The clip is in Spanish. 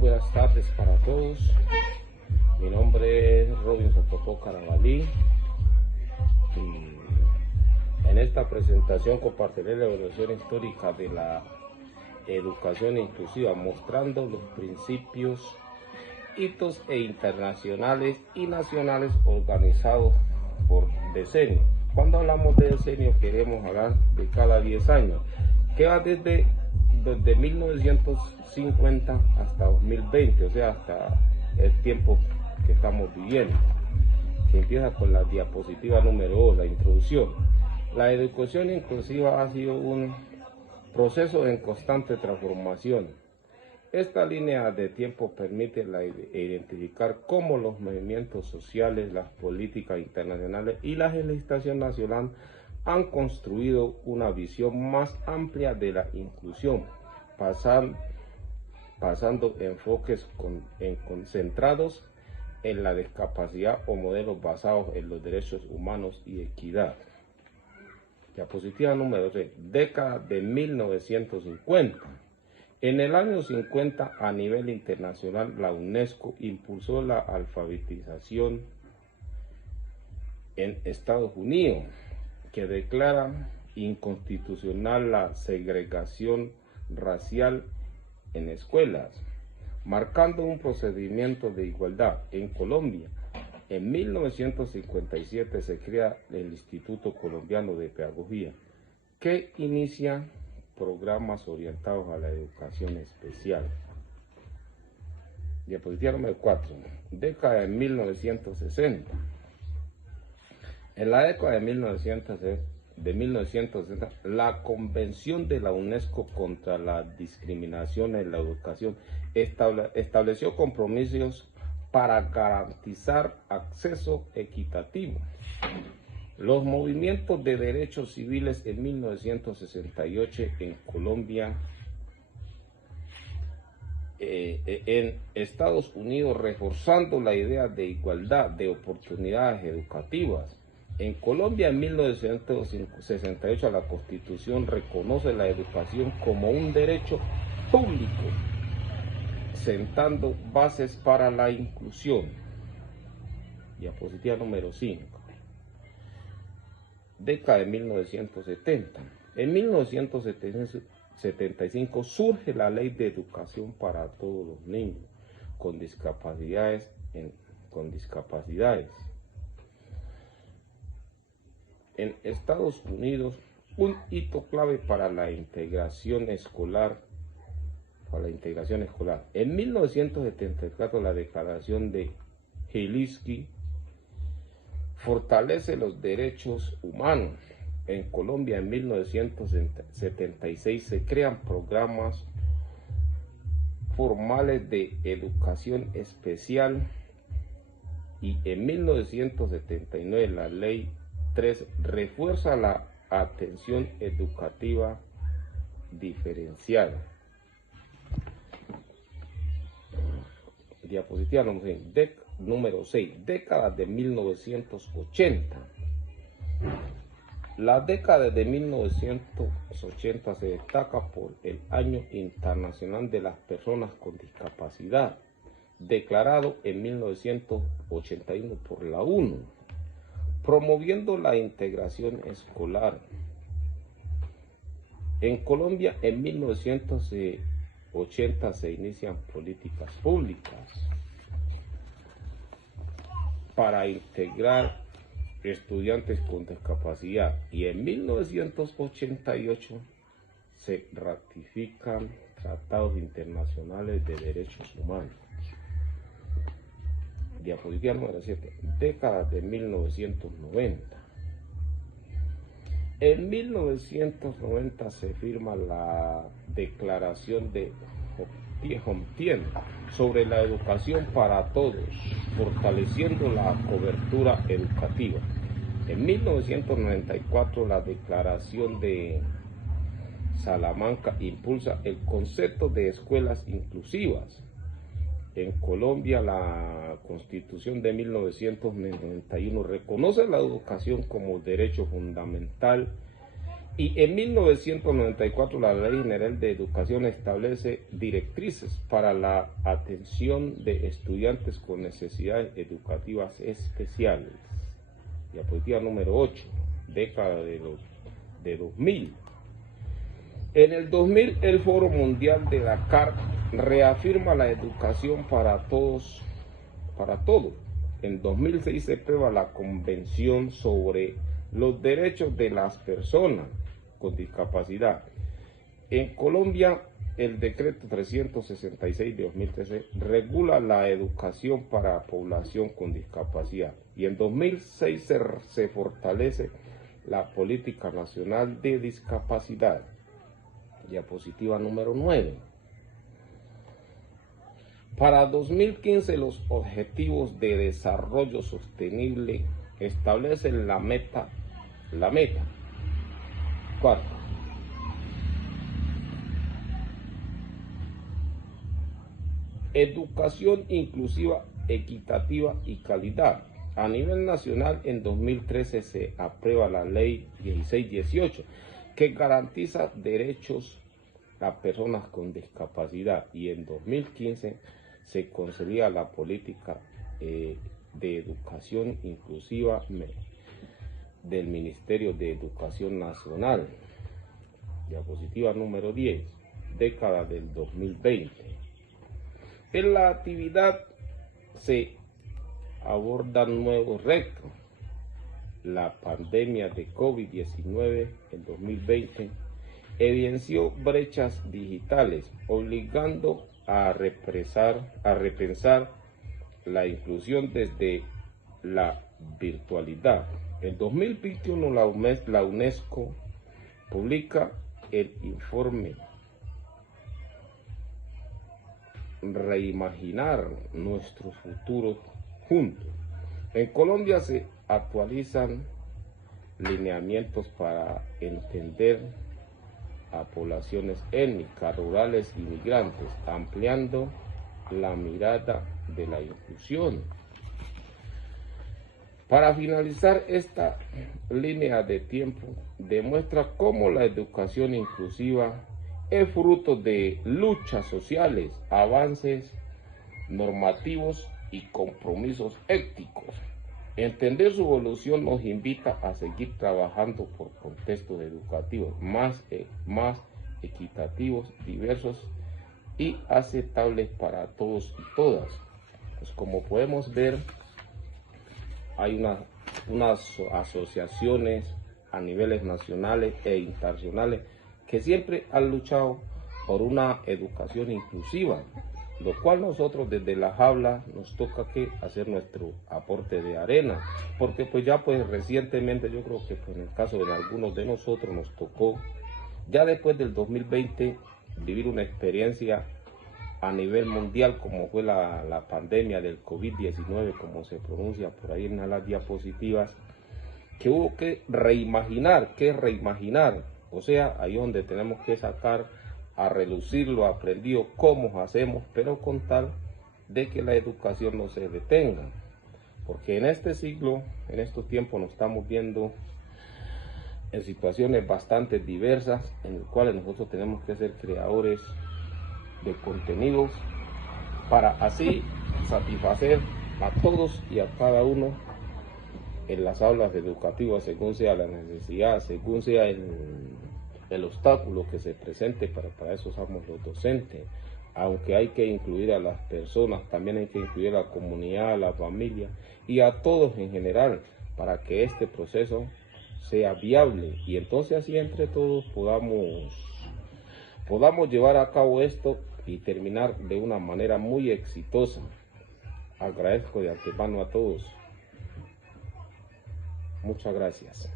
buenas tardes para todos. Mi nombre es Robinson Popó Carabalí y en esta presentación compartiré la evaluación histórica de la educación inclusiva, mostrando los principios, hitos internacionales y nacionales organizados por decenios. Cuando hablamos de decenios queremos hablar de cada 10 años, que va desde 1950 hasta 2020, o sea, hasta el tiempo que estamos viviendo, que empieza con la diapositiva número 2, la introducción. La educación inclusiva ha sido un proceso en constante transformación. Esta línea de tiempo permite identificar cómo los movimientos sociales, las políticas internacionales y la legislación nacional han construido una visión más amplia de la inclusión, pasando enfoques concentrados en la discapacidad o modelos basados en los derechos humanos y equidad. Diapositiva número 3, década de 1950. En el año 50, a nivel internacional, la UNESCO impulsó la alfabetización en Estados Unidos, que declara inconstitucional la segregación racial en escuelas, marcando un procedimiento de igualdad. En Colombia, en 1957 se crea el Instituto Colombiano de Pedagogía, que inicia programas orientados a la educación especial. Diapositiva número 4, década de 1960. En la década de 1960, la Convención de la UNESCO contra la discriminación en la educación estableció compromisos para garantizar acceso equitativo. Los movimientos de derechos civiles en 1968 en Colombia, en Estados Unidos, reforzando la idea de igualdad de oportunidades educativas. En Colombia, en 1968, la Constitución reconoce la educación como un derecho público, sentando bases para la inclusión. Diapositiva número 5. Década de 1970. En 1975 surge la Ley de Educación para todos los niños con discapacidades. En Estados Unidos, un hito clave para la integración escolar. En 1974, la Declaración de Helsinki fortalece los derechos humanos. En Colombia, en 1976, se crean programas formales de educación especial y en 1979 la Ley 3 refuerza la atención educativa diferenciada. Diapositiva número 6, década de 1980. La década de 1980 se destaca por el Año Internacional de las Personas con Discapacidad, declarado en 1981 por la ONU, promoviendo la integración escolar. En Colombia, en 1980 se inician políticas públicas para integrar estudiantes con discapacidad y en 1988 se ratifican tratados internacionales de derechos humanos. Diapositiva número 7, década de 1990. En 1990 se firma la Declaración de Jomtien sobre la educación para todos, fortaleciendo la cobertura educativa. En 1994 la Declaración de Salamanca impulsa el concepto de escuelas inclusivas. En Colombia, la Constitución de 1991 reconoce la educación como derecho fundamental Y en 1994 la Ley General de Educación establece directrices para la atención de estudiantes con necesidades educativas especiales. Diapositiva número 8, década de 2000. En el 2000 el Foro Mundial de Dakar reafirma la educación para todos. En 2006 se aprueba la Convención sobre los Derechos de las Personas con Discapacidad. En Colombia, el decreto 366 de 2013 regula la educación para población con discapacidad. Y en 2006 se fortalece la Política Nacional de Discapacidad. Diapositiva número 9. Para 2015 los Objetivos de Desarrollo Sostenible establecen la meta 4. Educación inclusiva, equitativa y calidad. A nivel nacional, en 2013 se aprueba la Ley 1618, que garantiza derechos a personas con discapacidad, y en 2015 se consolida la política de educación inclusiva del Ministerio de Educación Nacional. Diapositiva número 10, década del 2020. En la actividad se abordan nuevos retos. La pandemia de COVID-19 en 2020 evidenció brechas digitales, obligando a repensar la inclusión desde la virtualidad. En 2021 la UNESCO publica el informe Reimaginar nuestro futuro juntos. En Colombia se actualizan lineamientos para entender a poblaciones étnicas, rurales y migrantes, ampliando la mirada de la inclusión. Para finalizar, esta línea de tiempo demuestra cómo la educación inclusiva es fruto de luchas sociales, avances normativos y compromisos éticos. Entender su evolución nos invita a seguir trabajando por contextos educativos más equitativos, diversos y aceptables para todos y todas. Pues como podemos ver, hay unas asociaciones a niveles nacionales e internacionales que siempre han luchado por una educación inclusiva, lo cual nosotros desde las aulas nos toca que hacer nuestro aporte de arena, porque recientemente yo creo que en el caso de algunos de nosotros nos tocó ya después del 2020 vivir una experiencia a nivel mundial como fue la pandemia del COVID-19, como se pronuncia por ahí en las diapositivas, que hubo que reimaginar. ¿Qué es reimaginar? O sea, ahí donde tenemos que sacar a relucir lo aprendido, cómo hacemos, pero con tal de que la educación no se detenga. Porque en este siglo, en estos tiempos nos estamos viendo en situaciones bastante diversas, en las cuales nosotros tenemos que ser creadores de contenidos para así satisfacer a todos y a cada uno en las aulas educativas, según sea la necesidad, según sea el obstáculo que se presente. Para eso somos los docentes. Aunque hay que incluir a las personas, también hay que incluir a la comunidad, a la familia y a todos en general, para que este proceso sea viable y entonces así entre todos podamos llevar a cabo esto y terminar de una manera muy exitosa. Agradezco de antemano a todos. Muchas gracias.